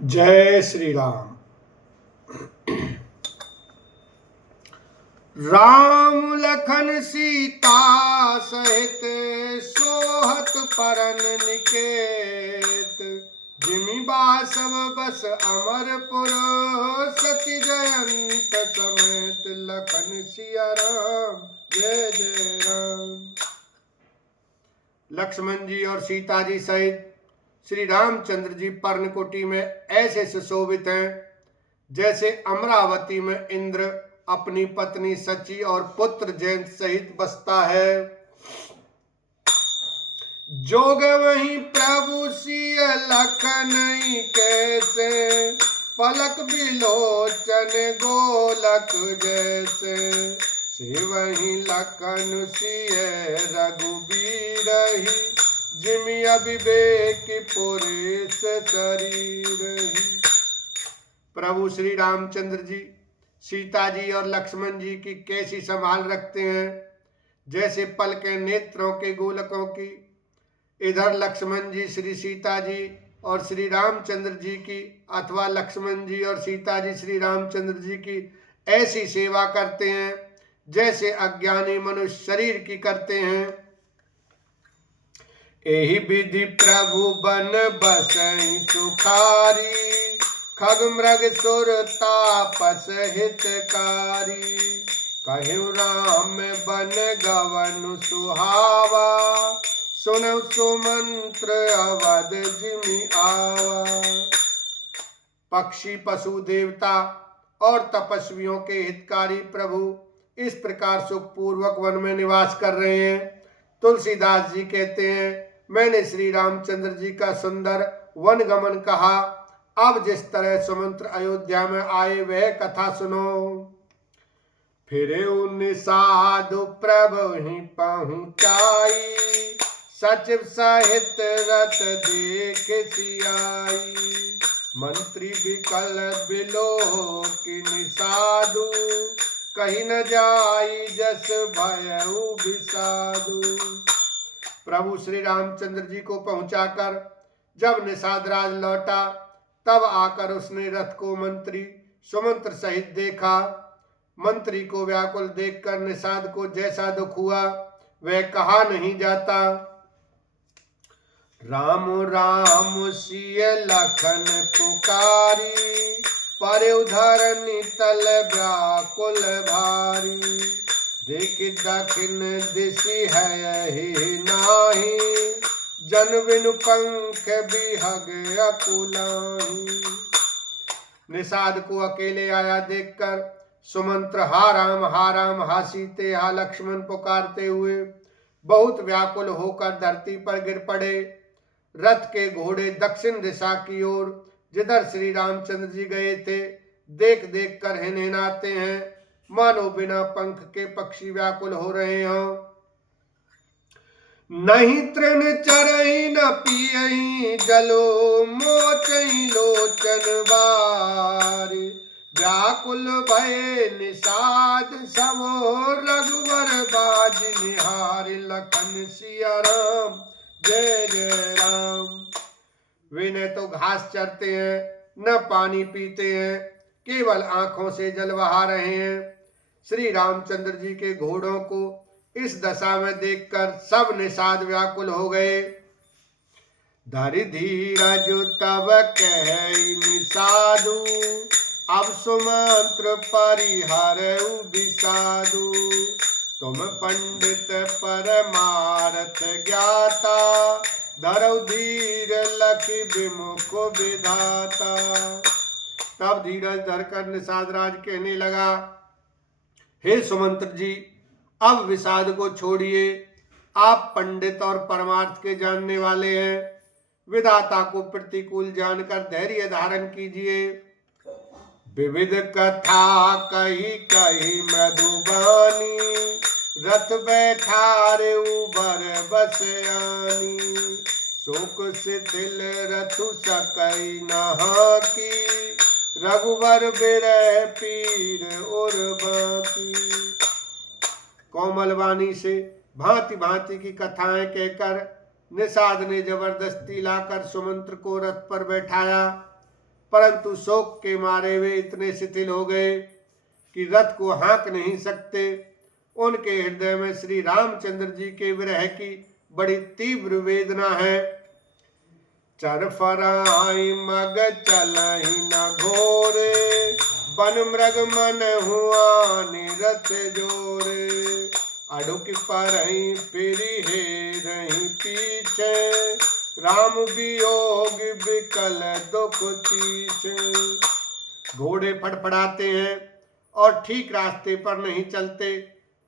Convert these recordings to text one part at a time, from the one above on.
जय श्री राम। राम लखन सीता सहित सोहत परन निकेत, जिमि बासव बस अमरपुर, सती जयंत समेत लखन सिया राम। जय जय राम। लक्ष्मण जी और सीता जी सहित श्री रामचंद्र जी पर्णकुटी में ऐसे सुशोभित हैं जैसे अमरावती में इंद्र अपनी पत्नी सची और पुत्र जयंत सहित बसता है। जोग वहीं प्रभु सिय लखन कैसे, पलक बिलोचन गोलक जैसे, से वहीं लखन सिय रघुबीर ही, जिमि अविवेक पुरेश शरीर ही। प्रभु श्री रामचंद्र जी सीता जी और लक्ष्मण जी की कैसी संभाल रखते हैं, जैसे पल के नेत्रों के गोलकों की। इधर लक्ष्मण जी श्री सीता जी और श्री रामचंद्र जी की अथवा लक्ष्मण जी और सीता जी श्री रामचंद्र जी की ऐसी सेवा करते हैं जैसे अज्ञानी मनुष्य शरीर की करते हैं। एहि विधि प्रभु बन बसई सुखारी, खग मृग सुर तापस हितकारी, कहु राम बन गवन सुहावा, सुनौ सुमंत्र अवध जिमि आवा। पक्षी पशु देवता और तपस्वियों के हितकारी प्रभु इस प्रकार सुखपूर्वक वन में निवास कर रहे हैं। तुलसीदास जी कहते हैं, मैंने श्री रामचंद्र जी का सुंदर वन गमन कहा। अब जिस तरह सुमंत्र अयोध्या में आए वह कथा सुनो। फिर निषादु प्रभु ही पहुँचाई, सचिव सहित रथ देख सियाई, मंत्री विकल बिलोक निषादु, कहीं न जाई जस भयउ विषादु। प्रभु श्री रामचंद्र जी को पहुंचाकर जब निषाद राज लौटा, तब आकर उसने रथ को मंत्री सुमंत्र सहित देखा। मंत्री को व्याकुल देखकर निषाद को जैसा दुख हुआ वह कहा नहीं जाता। राम राम सिय लखन पुकारी, पर उधरनि तल व्याकुल भारी, देख दखिन दिशि है ही नाही, जन बिनु पंख बिहग अकुलाही। निषाद को अकेले आया देखकर सुमंत्र हा राम हा सीते हा लक्ष्मण पुकारते हुए बहुत व्याकुल होकर धरती पर गिर पड़े। रथ के घोड़े दक्षिण दिशा की ओर जिधर श्री रामचंद्र जी गए थे देख देख कर हिनहिनाते हैं, मानो बिना पंख के पक्षी व्याकुल हो रहे हों। नहीं तृण चरई न पियई जलो, मोचई लोचन बारी, व्याकुल भय निषाद सबो, रघुवर बाज निहार, लखन सिया राम। जय जय राम। वे न तो घास चरते हैं न पानी पीते हैं, केवल आंखों से जल बहा रहे हैं। श्री रामचंद्र जी के घोड़ों को इस दशा में देखकर सब निषाद व्याकुल हो गए। धरि धीरज तब कह निषादु, अब सुमंत्र परिहरउ विषादु, तुम पंडित परमार्थ ज्ञाता, धरौ धीर लखि विमुख विधाता। तब धीरज धरकर निषाद राज कहने लगा, हे सुमंत्र जी, अब विषाद को छोड़िए। आप पंडित और परमार्थ के जानने वाले हैं। विधाता को प्रतिकूल जानकर धैर्य धारण कीजिए। विविध कथा कही कही मधुबानी, रथ बैठारे उबर बसयानी, शोक शिथिल रथु सकई नहा की, रघुवर बिरह पीर और बाकी। कोमल वाणी से भांति भांति की कथाएं कहकर निषाद ने जबरदस्ती लाकर सुमंत्र को रथ पर बैठाया। परंतु शोक के मारे वे इतने शिथिल हो गए कि रथ को हाँक नहीं सकते। उनके हृदय में श्री रामचंद्र जी के विरह की बड़ी तीव्र वेदना है। चरफराई मग चलहि न घोरे, बन मृग मन हुआ निरथ जोरे। अडुक परहि फिरि हेरहि पीछे, राम वियोग विकल दुख तीछे। घोड़े फड़फड़ाते हैं और ठीक रास्ते पर नहीं चलते,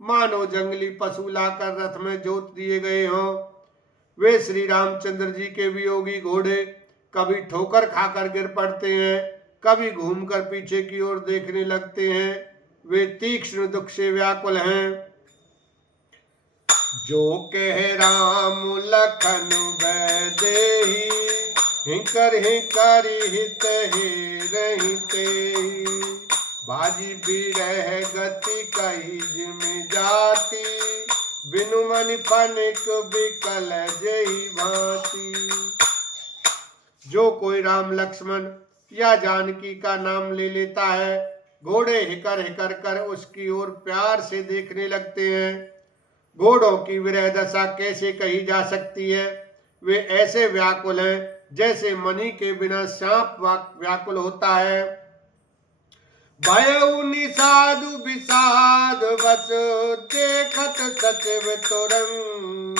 मानो जंगली पशु लाकर रथ में जोत दिए गए हों। वे श्री रामचंद्र जी के वियोगी घोड़े कभी ठोकर खाकर गिर पड़ते हैं, कभी घूमकर पीछे की ओर देखने लगते हैं। वे तीक्ष्ण दुख से व्याकुल हैं। जो कह राम लखन वैदेही, हिंकर हिंकारी हित हेरहि तेहि। बाजी बिरह गति कही जिम जाति, बिनु मन फनिक बिकल जेहि भांति। जो कोई राम लक्ष्मण या जानकी का नाम ले लेता है, घोड़े हिकर हिकर कर उसकी ओर प्यार से देखने लगते हैं। घोड़ों की विरह दशा कैसे कही जा सकती है। वे ऐसे व्याकुल हैं जैसे मणि के बिना सांप व्याकुल होता है। भयउ निषाद विषाद बस, देखत सचिव तुरंग।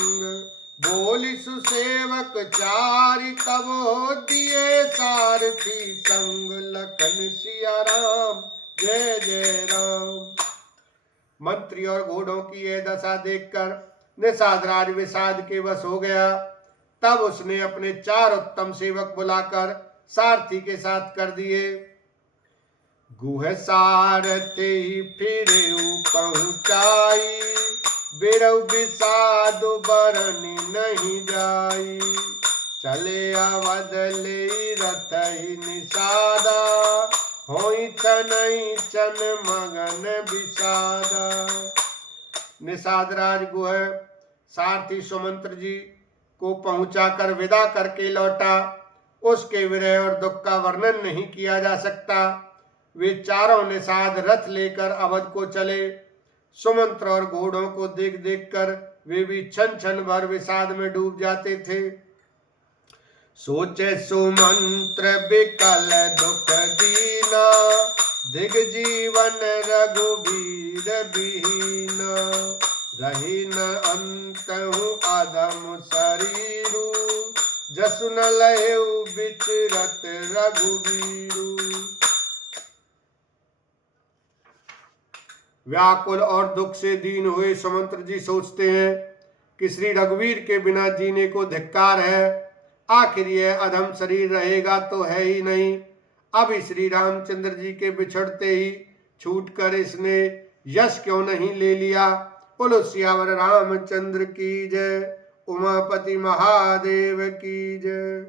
बोली सुसेवक चारि, तब दिए सारथी संग। लखन सिया राम जय जय राम। मंत्री और घोड़ों की यह दशा देखकर निषाद राज विषाद के वश हो गया। तब उसने अपने 4 उत्तम सेवक बुलाकर सारथी के साथ कर दिए। गुह सारथी फिरे पहुँचाई, बिरऊ विषाद बरनी नहीं जाई। चले अवध ले रथ ही निषादा, होई चनई चन मगन विषादा। निषाद राज गुह सारथी सुमंत्र जी को पहुंचाकर विदा करके लौटा। उसके विरह और दुख का वर्णन नहीं किया जा सकता। वे चारों निषाद रथ लेकर अवध को चले। सुमंत्र और घोड़ों को देख देख कर वे भी क्षण क्षण भर विषाद में डूब जाते थे। सोचे सुमंत्र बिकल दुख दीना, दिग जीवन रघुवीर बिहीना। रही न अंतहु अधम शरीरु, जसु न लयउ विचरत रघुवीरु। व्याकुल और दुख से दीन हुए सुमंत्र जी सोचते हैं कि श्री रघुवीर के बिना जीने को धिक्कार है। आखिर यह अधम शरीर रहेगा तो है ही नहीं। अभी श्री रामचंद्र जी के बिछड़ते ही छूटकर इसने यश क्यों नहीं ले लिया। बोलो सियावर रामचंद्र की जय। उमापति महादेव की जय।